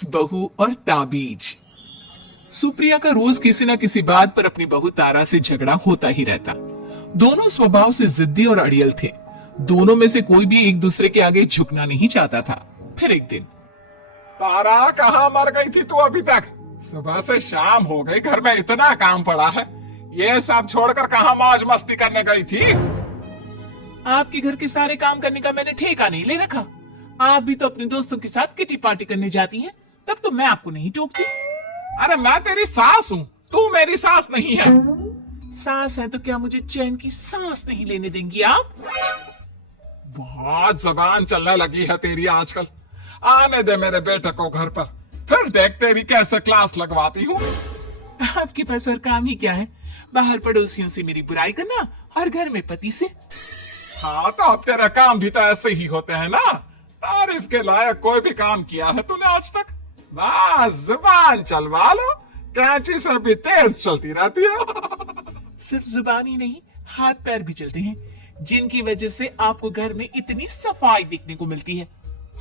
बहू और ताबीज। सुप्रिया का रोज किसी न किसी बात पर अपनी बहू तारा से झगड़ा होता ही रहता। दोनों स्वभाव से जिद्दी और अड़ियल थे। दोनों में से कोई भी एक दूसरे के आगे झुकना नहीं चाहता था। फिर एक दिन, तारा कहाँ मर गई थी तू अभी तक? सुबह से शाम हो गई, घर में इतना काम पड़ा है, ये सब छोड़कर कहाँ मौज मस्ती करने गई थी? आपके घर के सारे काम करने का मैंने ठेका नहीं ले रखा। आप भी तो अपने दोस्तों के साथ किटी पार्टी करने जाती हैं, तब तो मैं आपको नहीं टोकती। अरे मैं तेरी सास हूँ, तू मेरी सास नहीं है। सास है तो क्या मुझे चैन की सांस नहीं लेने देंगी आप? बहुत जबान चलने लगी है तेरी आजकल। आने दे मेरे बेटे को घर पर, फिर देख तेरी कैसे क्लास लगवाती हूँ। आपके पास और काम ही क्या है? बाहर पड़ोसियों से मेरी बुराई करना और घर में पति से। हाँ तो अब तेरे काम भी तो ऐसे ही होते हैं ना। तारीफ के लायक कोई भी काम किया है तूने आज तक? बस जुबान चलवा लो, कैंची से भी तेज चलती रहती है। सिर्फ जुबान ही नहीं, हाथ पैर भी चलते हैं, जिनकी वजह से आपको घर में इतनी सफाई देखने को मिलती है।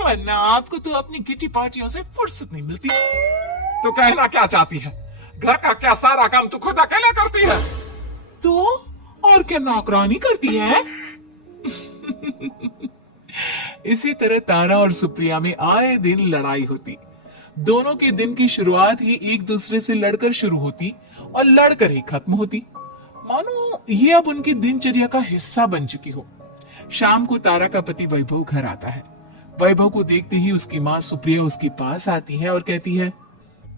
वरना आपको तो अपनी किटी पार्टियों से फुर्सत नहीं मिलती। तो कहना क्या चाहती है? घर का क्या सारा काम तू खुद अकेले करती है? तो और क्या नौकरानी करती है? इसी तरह तारा और सुप्रिया में आए दिन लड़ाई होती। दोनों के दिन की शुरुआत ही एक दूसरे से लड़कर शुरू होती और लड़कर ही खत्म होती, मानो ये अब उनकी दिनचर्या का हिस्सा बन चुकी हो। शाम को तारा का पति वैभव घर आता है। वैभव को देखते ही उसकी माँ सुप्रिया उसके पास आती है और कहती है,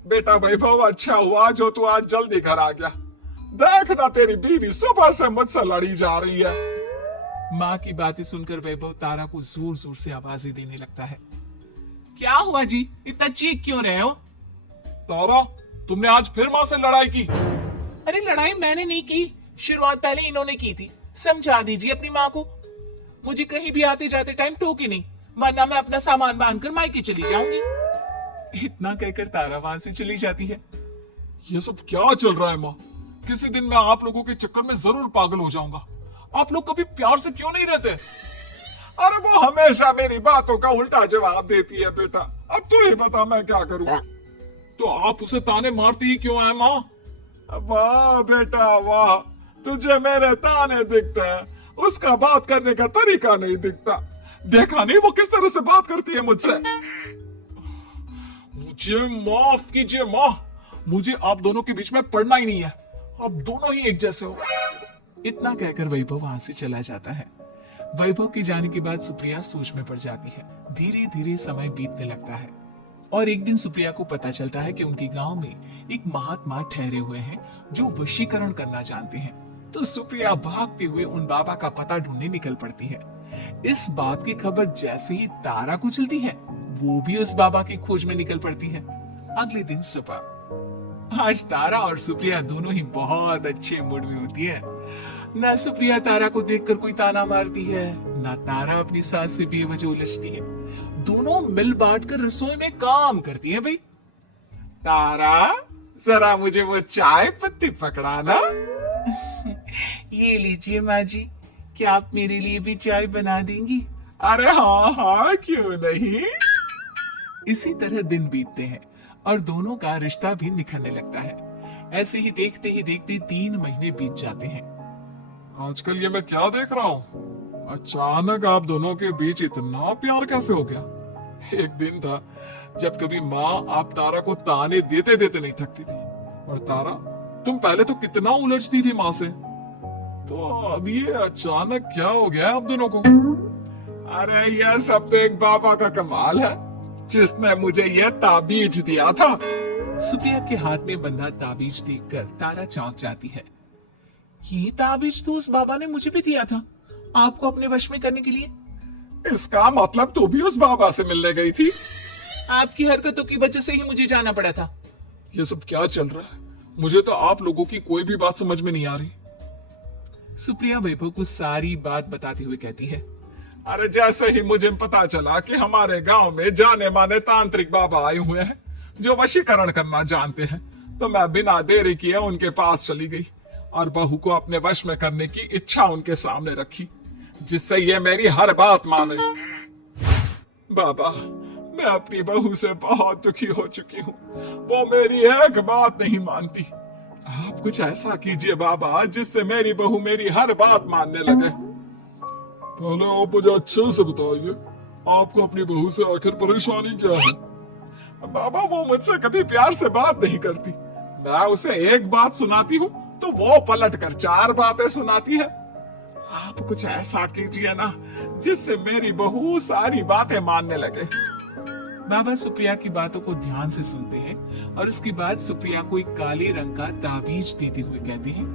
बेटा वैभव, अच्छा हुआ जो तू आज जल्दी घर आ गया। देख ना तेरी बीवी सुबह से मुझसे लड़ी जा रही है। माँ की बातें सुनकर वैभव तारा को जोर जोर से आवाजें देने लगता है। क्या हुआ जी, इतना चीख क्यों रहे हो? तारा, तुमने आज फिर माँ से लड़ाई की? अरे लड़ाई मैंने नहीं की, शुरुआत पहले इन्होंने की थी। समझा दीजिए अपनी माँ को। मुझे कहीं भी आते जाते टाइम टोकी नहीं, वरना मैं अपना सामान बांधकर मायके चली जाऊंगी। इतना कहकर तारा वहां से चली जाती है। ये सब क्या चल रहा है माँ? किसी दिन मैं आप लोगों के चक्कर में जरूर पागल हो जाऊंगा। आप लोग कभी प्यार से क्यों नहीं रहते? अरे वो हमेशा मेरी बातों का उल्टा जवाब देती है बेटा। अब तू ही बता मैं क्या करूं? तो आप उसे ताने मारती ही क्यों है माँ? वाह बेटा वाह, तुझे मेरे ताने दिखते हैं, उसका बात करने का तरीका नहीं दिखता। देखा नहीं वो किस तरह से बात करती है मुझसे। मुझे माफ कीजिए माँ, मुझे आप दोनों के बीच में पड़ना ही नहीं है। आप दोनों ही एक जैसे हो। इतना कहकर वैभव वहां से चला जाता है। वैभव के जाने के बाद सुप्रिया सोच में पड़ जाती है। धीरे धीरे समय बीतने लगता है और एक दिन सुप्रिया को पता चलता है कि उनके गांव में एक महात्मा ठहरे हुए हैं जो वशीकरण करना जानते हैं। तो सुप्रिया भागते हुए उन बाबा का पता ढूंढने निकल पड़ती है। इस बात की खबर जैसे ही तारा को चलती है, वो भी उस बाबा की खोज में निकल पड़ती है। अगले दिन सुबह, आज तारा और सुप्रिया दोनों ही बहुत अच्छे मूड में होती है। ना सुप्रिया तारा को देखकर कोई ताना मारती है, ना तारा अपनी सास से बेवजह उलझती है। दोनों मिल बांट कर रसोई में काम करती है। भाई तारा, जरा मुझे वो चाय पत्ती पकड़ाना। ये लीजिए माँ जी, क्या आप मेरे लिए भी चाय बना देंगी? अरे हाँ हाँ, क्यों नहीं। इसी तरह दिन बीतते हैं और दोनों का रिश्ता भी निखरने लगता है। ऐसे ही देखते 3 महीने बीत जाते हैं। आजकल ये मैं क्या देख रहा हूँ? अचानक आप दोनों के बीच इतना प्यार कैसे हो गया? एक दिन था जब कभी माँ आप तारा को ताने देते देते नहीं थकती थी, और तारा तुम पहले तो कितना उलझती थी माँ से, तो अब ये अचानक क्या हो गया आप दोनों को? अरे यह सब तो एक बाबा का कमाल है, जिसने मुझे यह ताबीज दिया था। सुप्रिया के हाथ में बंधा ताबीज देखकर तारा चौंक जाती है। ये ताबीज तो उस बाबा ने मुझे भी दिया था, आपको अपने वश में करने के लिए। इसका मतलब तू भी उस बाबा से मिलने गई थी? आपकी हरकतों की वजह से ही मुझे जाना पड़ा था। ये सब क्या चल रहा है? मुझे तो आप लोगों की कोई भी बात समझ में नहीं आ रही। सुप्रिया वैभव को सारी बात बताते हुए कहती है, अरे जैसे ही मुझे पता चला कि हमारे गांव में जाने माने तांत्रिक बाबा आए हुए हैं जो वशीकरण करना जानते हैं, तो मैं बिना देरी किए उनके पास चली गई और बहू को अपने वश में करने की इच्छा उनके सामने रखी, जिससे ये मेरी हर बात माने। बाबा, मैं अपनी बहू से बहुत दुखी हो चुकी हूँ। वो मेरी एक बात नहीं मानती। आप कुछ ऐसा कीजिए बाबा जिससे मेरी बहू मेरी हर बात मानने लगे। पहले आप मुझे अच्छे से बताइए, आपको अपनी बहू से आखिर परेशानी क्या है? बाबा वो मुझसे कभी प्यार से बात नहीं करती। मैं उसे एक बात सुनाती हूँ तो वो पलट कर 4 बातें सुनाती है। आप कुछ ऐसा कीजिए ना जिससे मेरी बहू सारी बातें मानने लगे। बाबा सुप्रिया की बातों को ध्यान से सुनते हैं और उसके बाद सुप्रिया को एक काले रंग का ताबीज देते हुए कहते हैं,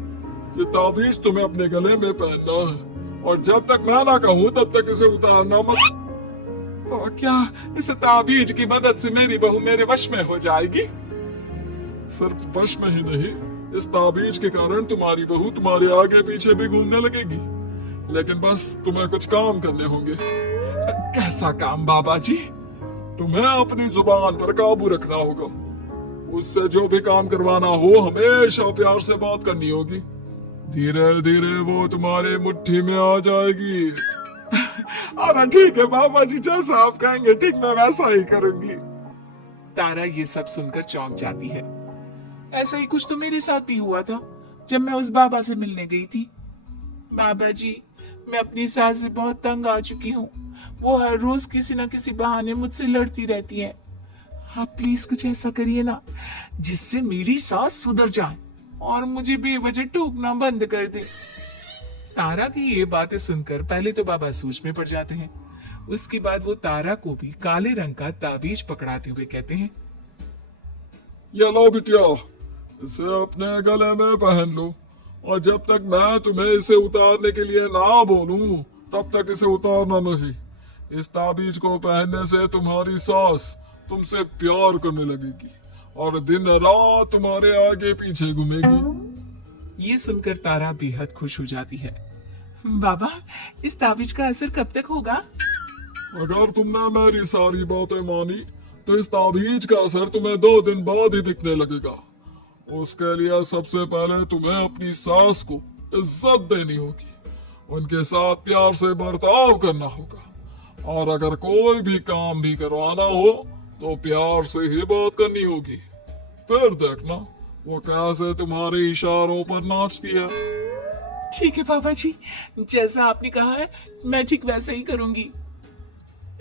ये ताबीज तुम्हें अपने गले में पहनना है और जब तक मैं ना कहूँ तब तक इसे उतारना मत। तो क्या इस ताबीज की मदद से मेरी बहू मेरे वश में हो जाएगी? सिर्फ वश में ही नहीं, इस ताबीज के कारण तुम्हारी बहू तुम्हारे आगे पीछे भी घूमने लगेगी। लेकिन बस तुम्हें कुछ काम करने होंगे। कैसा काम बाबा जी? तुम्हें अपनी जुबान पर काबू रखना होगा। उससे जो भी काम करवाना हो हमेशा प्यार से बात करनी होगी। धीरे धीरे वो तुम्हारे मुट्ठी में आ जाएगी। अरे ठीक है बाबा जी, जैसा आप कहेंगे ठीक मैं वैसा ही करूंगी। तारा ये सब सुनकर चौंक जाती है। ऐसा ही कुछ तो मेरे साथ भी हुआ था जब मैं उस बाबा से मिलने गई थी। बाबा जी, मैं अपनी सास से बहुत तंग आ चुकी हूँ। वो हर रोज किसी न किसी बहाने मुझसे लड़ती रहती है। आप प्लीज कुछ ऐसा करिए ना जिससे मेरी सास सुधर जाए और मुझे बेवजह टोकना बंद कर दे। तारा की ये बातें सुनकर पहले तो बाबा सोच में पड़ जाते हैं। उसके बाद वो तारा को भी काले रंग का ताबीज पकड़ाते हुए कहते हैं, ये लो बिटिया, इसे अपने गले में पहन लो और जब तक मैं तुम्हें इसे उतारने के लिए ना बोलूं तब तक इसे उतारना नहीं। इस ताबीज को पहनने से तुम्हारी सास तुमसे प्यार करने लगेगी और दिन रात तुम्हारे आगे पीछे घूमेगी। ये सुनकर तारा बेहद खुश हो जाती है। बाबा, इस ताबीज का असर कब तक होगा? अगर तुमने मेरी सारी बातें मानी तो इस ताबीज का असर तुम्हें 2 दिन बाद ही दिखने लगेगा। उसके लिए सबसे पहले तुम्हें अपनी सास को इज्जत देनी होगी, उनके साथ प्यार से बर्ताव करना होगा और अगर कोई भी काम भी करवाना हो तो प्यार से ही बात करनी होगी। फिर देखना वो कैसे तुम्हारे इशारों पर नाचती है। ठीक है बाबा जी, जैसा आपने कहा है मैं ठीक वैसे ही करूंगी।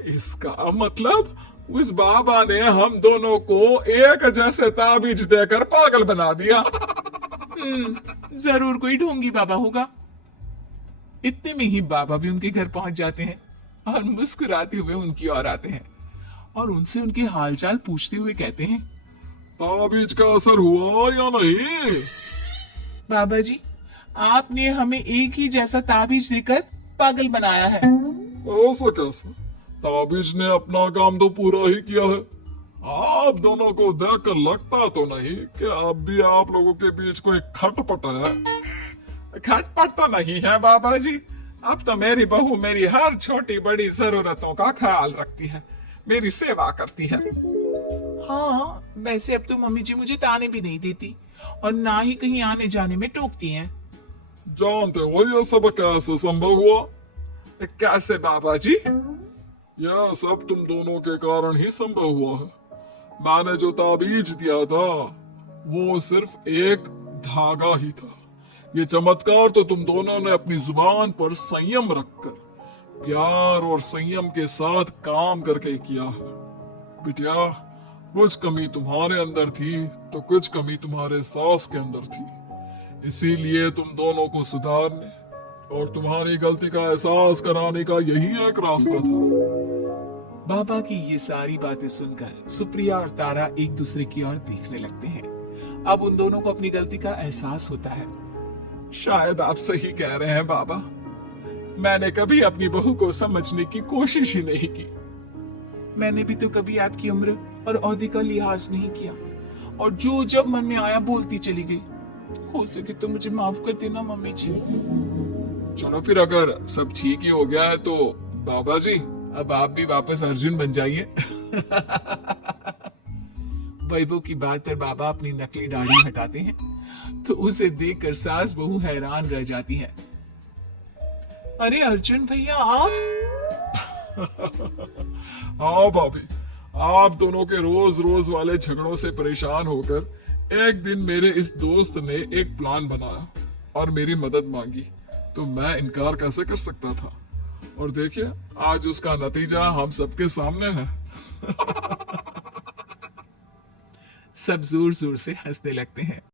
इसका मतलब उस बाबा ने हम दोनों को एक जैसे ताबीज देकर पागल बना दिया। जरूर कोई ढोंगी बाबा होगा। इतने में ही बाबा भी उनके घर पहुंच जाते हैं और मुस्कुराते हुए उनकी ओर आते हैं और उनसे उनके हालचाल पूछते हुए कहते हैं, ताबीज का असर हुआ या नहीं? बाबा जी, आपने हमें एक ही जैसा ताबीज देकर पागल बनाया है। ऐसा कैसे? ताबीज ने अपना काम तो पूरा ही किया है। आप दोनों को देखकर लगता तो नहीं कि अब भी आप लोगों के बीच कोई खटपट है। खटपट तो नहीं है बाबा जी, अब तो मेरी बहू मेरी हर छोटी बड़ी जरूरतों का ख्याल रखती है, मेरी सेवा करती है। हाँ, वैसे अब तो मम्मी जी मुझे ताने भी नहीं देती और ना ही कहीं आने जाने में टोकती हैं। जानते हो ये सब कैसे संभव हुआ? कैसे बाबा जी? यह सब तुम दोनों के कारण ही संभव हुआ है। मैंने जो ताबीज दिया था वो सिर्फ एक धागा ही था। ये चमत्कार तो तुम दोनों ने अपनी जुबान पर संयम रखकर प्यार और संयम के साथ काम करके किया है। बिटिया, कुछ कमी तुम्हारे अंदर थी तो कुछ कमी तुम्हारे सास के अंदर थी। इसीलिए तुम दोनों को सुधारने और तुम्हारी गलती का एहसास कराने का यही एक रास्ता था। बाबा की ये सारी बातें सुनकर सुप्रिया और तारा एक दूसरे की ओर देखने लगते हैं। अब उन दोनों को अपनी गलती का एहसास होता है। शायद आप सही कह रहे हैं बाबा, मैंने कभी अपनी बहू को समझने की कोशिश ही नहीं की। मैंने भी तो कभी आपकी उम्र और ओहदे का लिहाज नहीं किया और जो जब मन में आया बोलती चली गई। हो सके तो मुझे माफ कर देना मम्मी जी। चलो फिर, अगर सब ठीक ही हो गया है तो बाबा जी अब आप भी वापस अर्जुन बन जाइए। वैभव की बात पर बाबा अपनी नकली दाढ़ी हटाते हैं तो उसे देखकर सास बहू हैरान रह जाती है। अरे अर्जुन भैया, आप? हाँ भाभी, आप दोनों के रोज रोज वाले झगड़ों से परेशान होकर एक दिन मेरे इस दोस्त ने एक प्लान बनाया और मेरी मदद मांगी, तो मैं इनकार कैसे कर सकता था। और देखिए आज उसका नतीजा हम सबके सामने है। सब जोर जोर से हंसने लगते हैं।